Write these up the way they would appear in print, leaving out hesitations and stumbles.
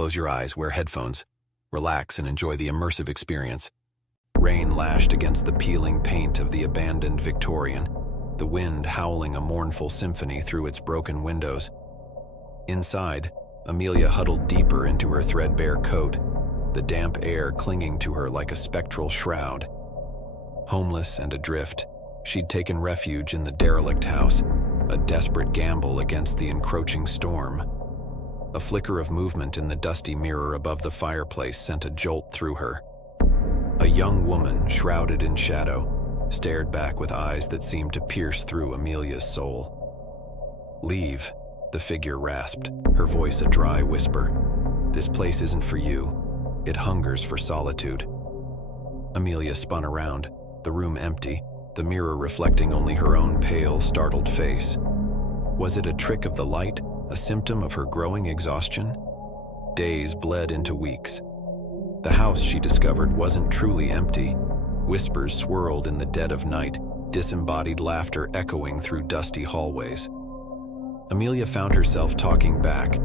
Close your eyes, wear headphones, relax and enjoy the immersive experience. Rain lashed against the peeling paint of the abandoned Victorian, the wind howling a mournful symphony through its broken windows. Inside, Amelia huddled deeper into her threadbare coat, the damp air clinging to her like a spectral shroud. Homeless and adrift, she'd taken refuge in the derelict house, a desperate gamble against the encroaching storm. A flicker of movement in the dusty mirror above the fireplace sent a jolt through her. A young woman, shrouded in shadow, stared back with eyes that seemed to pierce through Amelia's soul. "Leave," the figure rasped, her voice a dry whisper. "This place isn't for you. It hungers for solitude." Amelia spun around, the room empty, the mirror reflecting only her own pale, startled face. Was it a trick of the light, a symptom of her growing exhaustion? Days bled into weeks. The house, she discovered, wasn't truly empty. Whispers swirled in the dead of night, disembodied laughter echoing through dusty hallways. Amelia found herself talking back,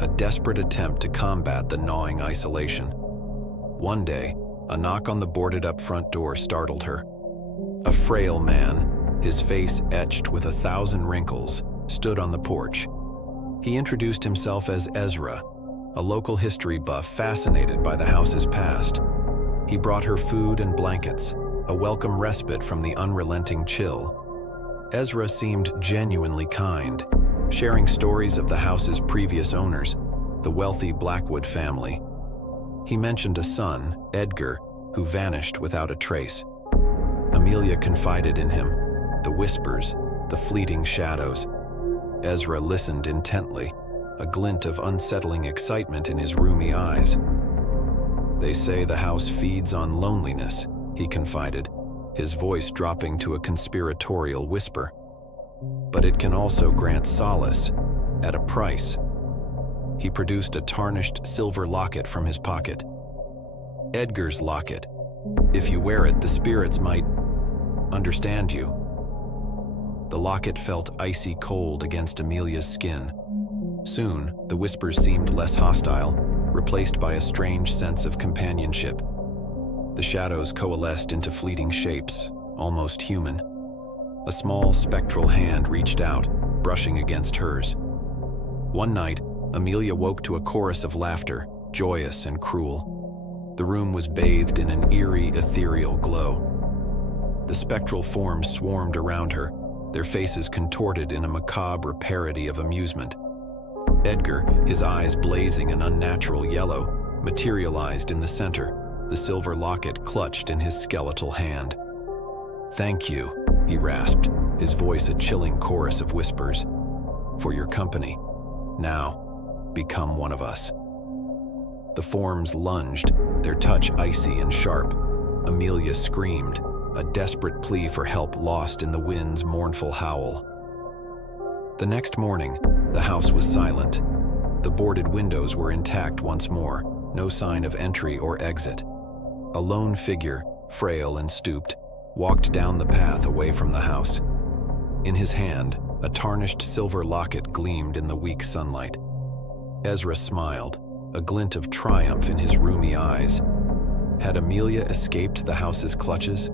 a desperate attempt to combat the gnawing isolation. One day, a knock on the boarded-up front door startled her. A frail man, his face etched with 1,000 wrinkles, stood on the porch. He introduced himself as Ezra, a local history buff fascinated by the house's past. He brought her food and blankets, a welcome respite from the unrelenting chill. Ezra seemed genuinely kind, sharing stories of the house's previous owners, the wealthy Blackwood family. He mentioned a son, Edgar, who vanished without a trace. Amelia confided in him, the whispers, the fleeting shadows. Ezra listened intently, a glint of unsettling excitement in his rheumy eyes. "They say the house feeds on loneliness," he confided, his voice dropping to a conspiratorial whisper. "But it can also grant solace, at a price." He produced a tarnished silver locket from his pocket. "Edgar's locket. If you wear it, the spirits might understand you." The locket felt icy cold against Amelia's skin. Soon, the whispers seemed less hostile, replaced by a strange sense of companionship. The shadows coalesced into fleeting shapes, almost human. A small spectral hand reached out, brushing against hers. One night, Amelia woke to a chorus of laughter, joyous and cruel. The room was bathed in an eerie, ethereal glow. The spectral forms swarmed around her, their faces contorted in a macabre parody of amusement. Edgar, his eyes blazing an unnatural yellow, materialized in the center, the silver locket clutched in his skeletal hand. "Thank you," he rasped, his voice a chilling chorus of whispers. "For your company. Now, become one of us." The forms lunged, their touch icy and sharp. Amelia screamed, a desperate plea for help lost in the wind's mournful howl. The next morning, the house was silent. The boarded windows were intact once more, no sign of entry or exit. A lone figure, frail and stooped, walked down the path away from the house. In his hand, a tarnished silver locket gleamed in the weak sunlight. Ezra smiled, a glint of triumph in his rheumy eyes. Had Amelia escaped the house's clutches?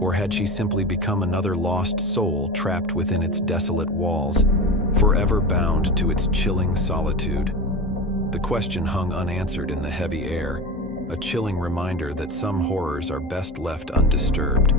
Or had she simply become another lost soul trapped within its desolate walls, forever bound to its chilling solitude? The question hung unanswered in the heavy air, a chilling reminder that some horrors are best left undisturbed.